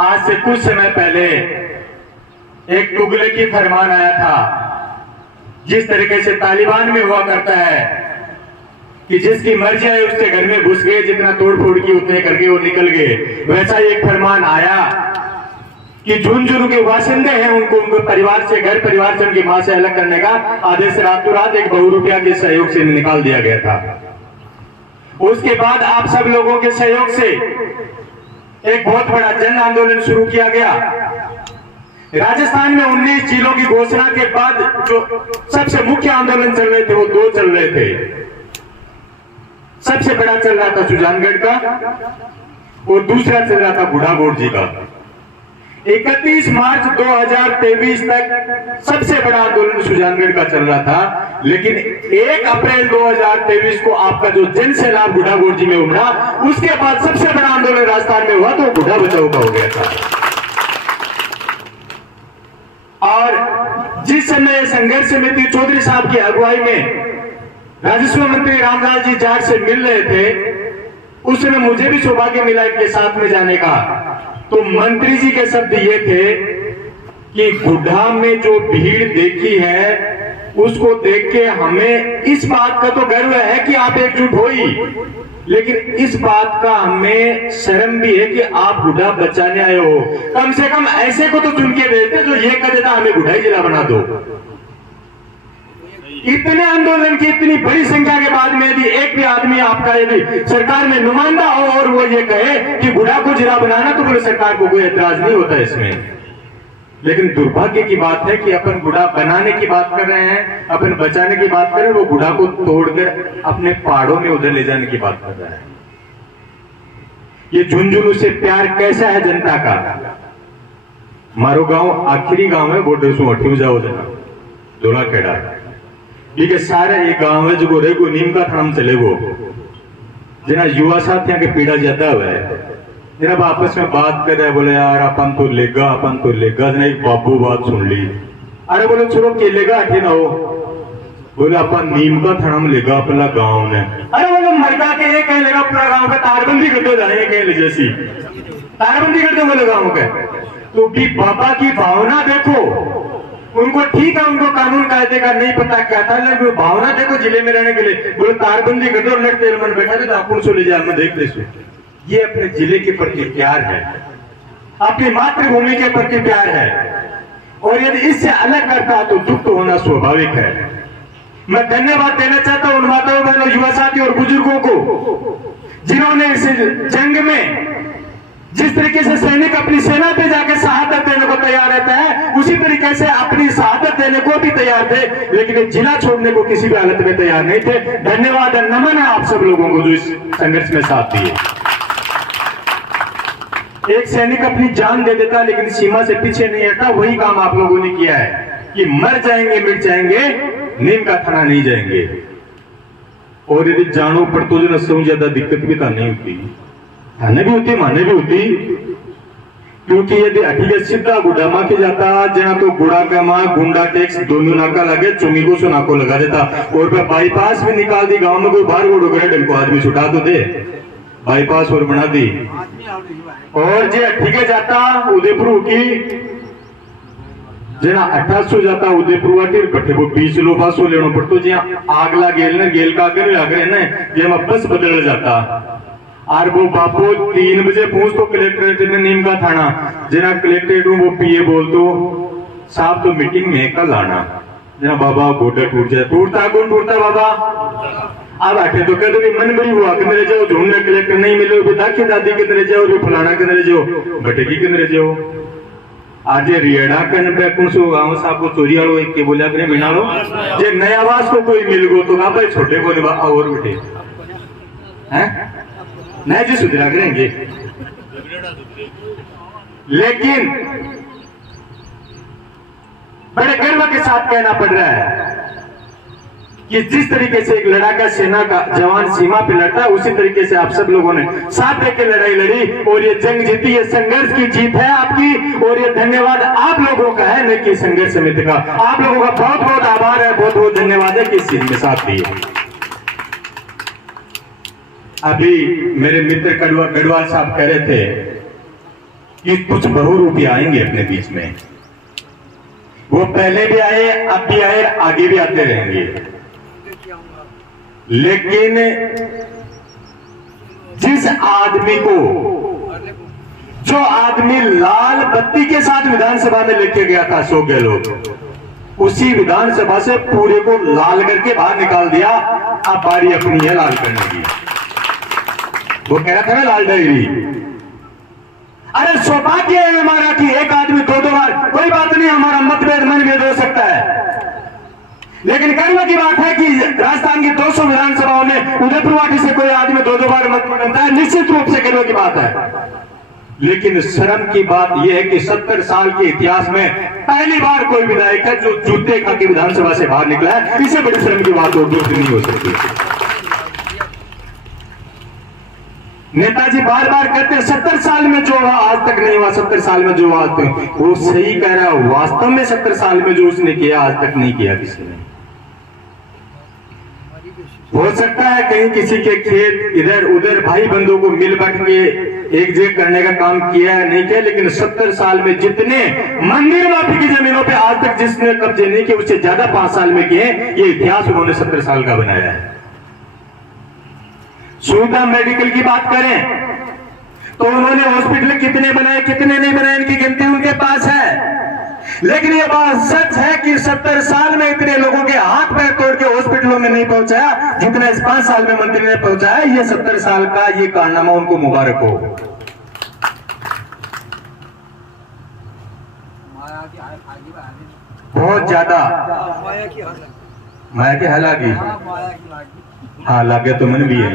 आज से कुछ समय पहले एक तुगलकी फरमान आया था। जिस तरीके से तालिबान में हुआ करता है कि जिसकी मर्जी है उसके घर में घुस गए, जितना तोड़ फोड़ की उतने करके वो निकल गए, वैसा एक फरमान आया कि झुंझुनू के वासिंदे हैं उनको उनके परिवार से, घर परिवार से, उनकी मां से अलग करने का आदेश रातों रात एक बहु रुपया के सहयोग से निकाल दिया गया था। उसके बाद आप सब लोगों के सहयोग से एक बहुत बड़ा जन आंदोलन शुरू किया गया। राजस्थान में 19 जिलों की घोषणा के बाद जो सबसे मुख्य आंदोलन चल रहे थे वो दो चल रहे थे। सबसे बड़ा चल रहा था सुजानगढ़ का और दूसरा चल रहा था बुढ़ागोड़ जी का। 31 मार्च 2023 तक सबसे बड़ा आंदोलन सुजानगढ़ का चल रहा था, लेकिन 1 अप्रैल 2023 को आपका जो जन सैलाब बुढ़ागोड़ जी में उमड़ा, उसके बाद सबसे बड़ा आंदोलन राजस्थान में हुआ तो बुढ़ा बचाओ का हो गया था। और जिस समय संघर्ष समिति चौधरी साहब की अगुवाई में राजस्व मंत्री रामलाल जी जाट से मिल रहे थे, उस समय मुझे भी सौभाग्य मिला इनके साथ में जाने का। तो मंत्री जी के शब्द ये थे कि गुड्ढा में जो भीड़ देखी है उसको देख के हमें इस बात का तो गर्व है कि आप एकजुट हुई, लेकिन इस बात का हमें शर्म भी है कि आप गुड्ढा बचाने आए हो। कम से कम ऐसे को तो चुन के भेजते जो ये कह देता हमें गुड्ढा जिला बना दो। इतने आंदोलन की इतनी बड़ी संख्या के बाद में यदि एक भी आदमी आपका यदि सरकार में नुमाइंदा हो और वो ये कहे कि गुड़ा को जिला बनाना, तो पूरी सरकार को कोई एतराज नहीं होता इसमें। लेकिन दुर्भाग्य की बात है कि अपन गुड़ा बनाने की बात कर रहे हैं, अपन बचाने की बात कर रहे हैं, वो गुड़ा को तोड़कर अपने पहाड़ों में उधर ले जाने की बात कर रहा है। ये झुंझुनू से प्यार कैसा है जनता का। मारो गांव आखिरी गांव है, बॉर्डर से हटी जाओ जना धोला खेड़ा, ठीक है। सारे एक गांव है जो रेगो नीम का थाम चले गो, जना युवा साथियों के पीड़ा ज्यादा हुआ है। जब आपस में बात कर रहे, बोले यार अपन तो लेगा। जना एक बाबू बात सुन ली, अरे बोले छोड़ो केलेगा हटे ना हो, बोले अपन नीम का थड़म लेगा अपना गांव ने। अरे बोले मरगा के ये कह लेगा पूरा गांव का तारबंदी कर दो, जाने कह जैसी तारबंदी कर दो बोले गांव के। तो भी बाबा की भावना देखो, उनको ठीक है, उनको कानून कायदे का नहीं पता क्या था, लेकिन भावना देखो जिले में रहने के लिए। बोले तारबंदी कर दो, लड़ते मन बैठा थे अपन सो ले जाए, मैं देख ले। ये अपने जिले के प्रति प्यार है, अपनी मातृभूमि के प्रति प्यार है। और यदि इससे अलग करता तो दुख तो होना स्वाभाविक है। मैं धन्यवाद देना चाहता हूं उन माताओं बहनों, युवा साथी और बुजुर्गों को जिन्होंने इस जंग में जिस तरीके से सैनिक अपनी सेना पे जाकर शहादत देने को तैयार रहता है, उसी तरीके से अपनी शहादत देने को भी तैयार थे, लेकिन जिला छोड़ने को किसी भी हालत में तैयार नहीं थे। धन्यवाद और नमन है आप सब लोगों को जो इस संघर्ष में साथ दिए। एक सैनिक अपनी जान दे देता लेकिन सीमा से पीछे नहीं हटा, वही काम आप लोगों ने किया है कि मर जाएंगे मिट जाएंगे, नीम का थाना नहीं जाएंगे। और यदि जानो पर तो जो न ज्यादा दिक्कत भी नहीं होती, थाने भी होती, माने भी होती, क्योंकि यदि अठीके सीधा गुड़ा माँ के जाता, जना तो गुड़ा का माँ गुंडा टैक्स दोनों नाका लगे, चुंगी को सुनाको लगा देता। और बाईपास भी निकाल दी, गांव में कोई बाहर वो डोगरे डंको आदमी छुटा तो दे, बाईपास और बना दी। और जे अठीके जाता उदयपुर की जना 2800 जाता उदयपुर वाटी बटे वो 20 लो पासो लेनो पड़तो, जे आगला गेल ने गेल का करे आगे ने जे बस बदल जाता। और वो बापू 3 बजे पहुंच तो कलेक्ट्रेट में नीम का थाना, जना कलेक्ट्रेट वो पीए बोल तो साहब तो मीटिंग में कल आना, जना बाबा गोटा टूट जाए, टूटता कौन टूटता बाबा। अब आठे तो कहते भी मन बड़ी हुआ किधर जाओ, ढूंढने कलेक्टर नहीं मिले, दाखी दादी किधर जाओ, फलाना किधर जाओ, बटेगी किधर जाओ। आज रियड़ा कन पे कौन सो गांव साहब को चोरी वालों एक के बोलिया करे मिना लो, जे नया आवास को कोई मिल गो तो आप छोटे को निभा और बेटे हैं नहीं जी सुधरा करेंगे। लेकिन बड़े गर्व के साथ कहना पड़ रहा है कि जिस तरीके से एक लड़ाका सेना का जवान सीमा पे लड़ता है, उसी तरीके से आप सब लोगों ने साथ देकर लड़ाई लड़ी और ये जंग जीती। ये संघर्ष की जीत है आपकी, और ये धन्यवाद आप लोगों का है, न कि संघर्ष समिति का। आप लोगों का बहुत बहुत आभार है, बहुत बहुत धन्यवाद है कि इस चीज में साथ दिए। अभी मेरे मित्र गढ़वाल साहब कह रहे थे कि कुछ बहुरूपी आएंगे अपने बीच में। वो पहले भी आए, अब भी आए, आगे भी आते रहेंगे। लेकिन जिस आदमी को, जो आदमी लाल बत्ती के साथ विधानसभा में लेके गया था अशोक गहलोत, उसी विधानसभा से पूरे को लाल करके बाहर निकाल दिया। अब बारी अपनी है लाल करने की। वो कह रहा था ना लाल डायरी। अरे सौभाग्य है हमारा कि एक आदमी दो बार, कोई बात नहीं, हमारा मतभेद मनभेद हो सकता है, लेकिन गर्व की बात है कि राजस्थान की 200 विधानसभाओं में उदयपुर वाटी से कोई आदमी दो बार मत बनता है, निश्चित रूप से गर्व की बात है। लेकिन शर्म की बात यह है कि 70 साल के इतिहास में पहली बार कोई विधायक है जो जूते खा के विधानसभा से बाहर निकला है। इससे बड़ी शर्म की बात और दूसरी नहीं हो सकती। नेताजी बार बार कहते हैं 70 साल में जो हुआ आज तक नहीं हुआ, 70 साल में जो हुआ आज तक, वो सही कह रहा है। वास्तव में 70 साल में जो उसने किया आज तक नहीं किया किसी ने। हो सकता है कहीं किसी के खेत इधर उधर भाई बंधुओं को मिल बैठ के एक जगह करने का काम किया है, नहीं किया, लेकिन 70 साल में जितने मंदिर माफी की जमीनों पे आज तक जिसने कब्जे नहीं किए, उससे ज्यादा 5 साल में किए। ये इतिहास उन्होंने 70 साल का बनाया है। सुविधा मेडिकल की बात करें तो उन्होंने हॉस्पिटल कितने बनाए कितने नहीं बनाए, इनकी गिनती उनके पास है। लेकिन ये बात सच है कि 70 साल में इतने लोगों के हाथ पैर तोड़ के हॉस्पिटलों में नहीं पहुंचाया जितना इस 5 साल में मंत्री ने पहुंचाया। ये 70 साल का ये कारनामा उनको मुबारक हो। बहुत ज्यादा माया की हालागी, हाँ लागे तो मन भी है।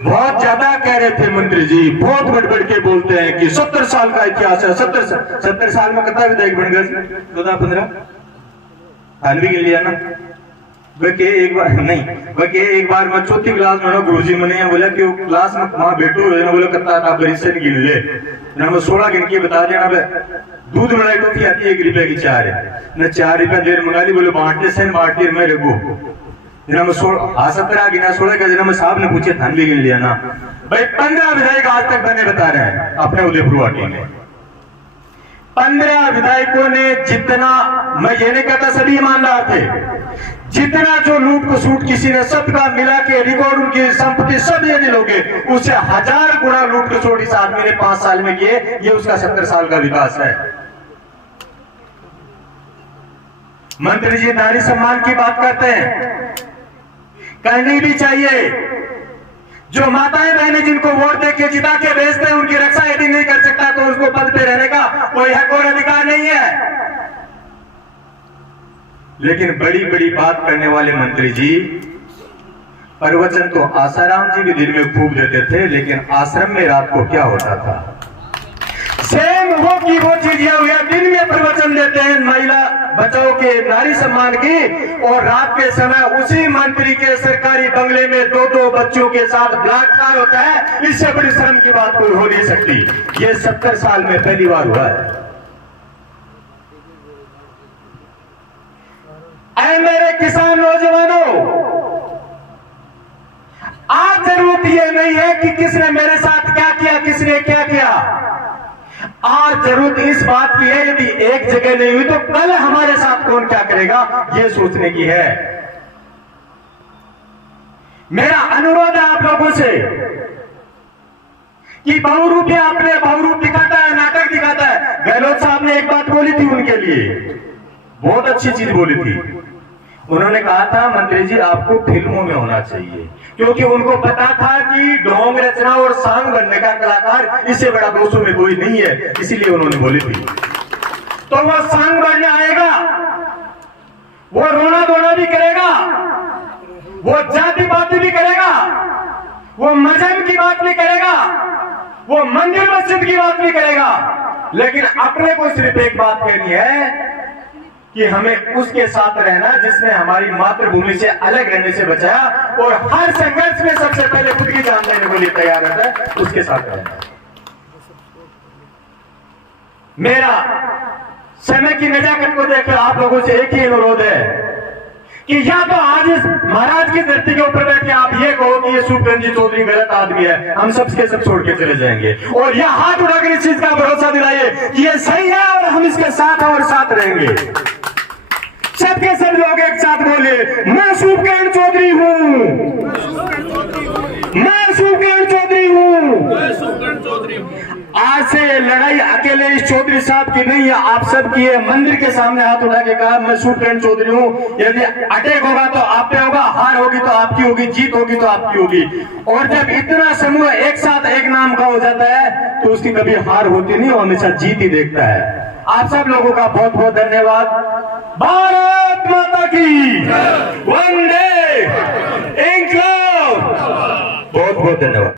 बहुत ज्यादा कह रहे थे मंत्री जी, बहुत बढ़ के बोलते हैं कि 70 साल का इतिहास है। 70 साल में कितना विधायक बन गए? 14-15 भी गिन लिया ना। बल्कि एक बार नहीं, बल्कि एक बार मैं चौथी क्लास में गुरुजी मैंने बोला कि क्लास में वहां बैठो, बोला कितना आप गिन ले ना, मैं 16 गिन के बता देना। दूध मलाई टोफी आती है 1 रुपए की 4 है ना, 4 रुपया देर मंगा ली, बोले बांटते से बांटती मैं रघु जना में 17 गिना 16 का जना में साहब ने पूछे थान भी गिन लिया ना। भाई 15 विधायक आज तक बने बता रहे हैं अपने उदयपुर वाटी में। 15 विधायकों ने जितना, मैं ये नहीं कहता सभी ईमानदार थे, जितना जो लूट को सूट किसी ने सबका मिला के रिकॉर्ड उनकी संपत्ति सब यदि लोगे, उससे 1000 गुना लूट को सूट इस आदमी ने 5 साल में किए। ये उसका 70 साल का विकास है। मंत्री जी नारी सम्मान की बात करते हैं, करनी भी चाहिए। जो माताएं बहनें जिनको वोट देके जिता के भेजते हैं, उनकी रक्षा यदि नहीं कर सकता तो उसको पद पे रहने का कोई हक और अधिकार नहीं है। लेकिन बड़ी बड़ी बात करने वाले मंत्री जी, प्रवचन तो आसाराम जी भी दिन में खूब देते थे, लेकिन आश्रम में रात को क्या होता था? सेम वो की वो चीज हुआ, दिन में प्रवचन देते हैं महिला बचाओ के, नारी सम्मान की, और रात के समय उसी मंत्री के सरकारी बंगले में 2 बच्चों के साथ बलात्कार होता है। इससे बड़ी शर्म की बात कोई हो नहीं सकती। ये 70 साल में पहली बार हुआ है। ऐ मेरे किसान नौजवानों, आज जरूरत यह नहीं है कि किसने मेरे साथ क्या किया, किसने क्या किया। आज जरूरत इस बात की है, यदि एक जगह नहीं हुई तो कल हमारे साथ कौन क्या करेगा, यह सोचने की है। मेरा अनुरोध है आप लोगों से कि बहुरूप आपने बहुरूप दिखाता है, नाटक दिखाता है। गहलोत साहब ने एक बात बोली थी उनके लिए, बहुत अच्छी चीज बोली थी। उन्होंने कहा था मंत्री जी आपको फिल्मों में होना चाहिए, क्योंकि उनको पता था कि ढोंग रचना और सांग बनने का कलाकार इससे बड़ा दोस्तों में कोई नहीं है, इसीलिए उन्होंने बोली थी। तो वो सांग बनने आएगा, वो रोना धोना भी करेगा, वो जाति पाति भी करेगा, वो मजहब की बात भी करेगा, वो मंदिर मस्जिद की बात भी करेगा, लेकिन अपने को सिर्फ एक बात कहनी है कि हमें उसके साथ रहना जिसने हमारी मातृभूमि से अलग रहने से बचाया और हर संघर्ष में सबसे पहले खुद की जान देने को लिए तैयार रहता है, उसके साथ रहना। मेरा समय की नजाकत को देखकर आप लोगों से एक ही अनुरोध है कि या तो आज इस महाराज की धरती के ऊपर बैठ के आप ये कहो कि ये सूपरंजी चौधरी गलत आदमी है, हम सबके सब छोड़ के चले जाएंगे, और यह हाथ उठाकर इस चीज का भरोसा दिलाइए कि ये सही है और हम इसके साथ हैं और साथ रहेंगे। सबके सब लोग एक साथ बोले, मैं सूपकर्ण चौधरी हूँ, मैं सूपकर्ण चौधरी हूँ। आज से लड़ाई अकेले इस चौधरी साहब की नहीं है, आप सब की है। मंदिर के सामने हाथ उठा के कहा मैं सूपकर्ण चौधरी हूँ। यदि अटैक होगा तो आप पे होगा, हार होगी तो आपकी होगी, जीत होगी तो आपकी होगी। और जब इतना समूह एक साथ एक नाम का हो जाता है तो उसकी कभी हार होती नहीं, वो हमेशा जीत ही देखता है। आप सब लोगों का बहुत बहुत धन्यवाद। भारत माता की वंदे इंकलाब। बहुत बहुत धन्यवाद।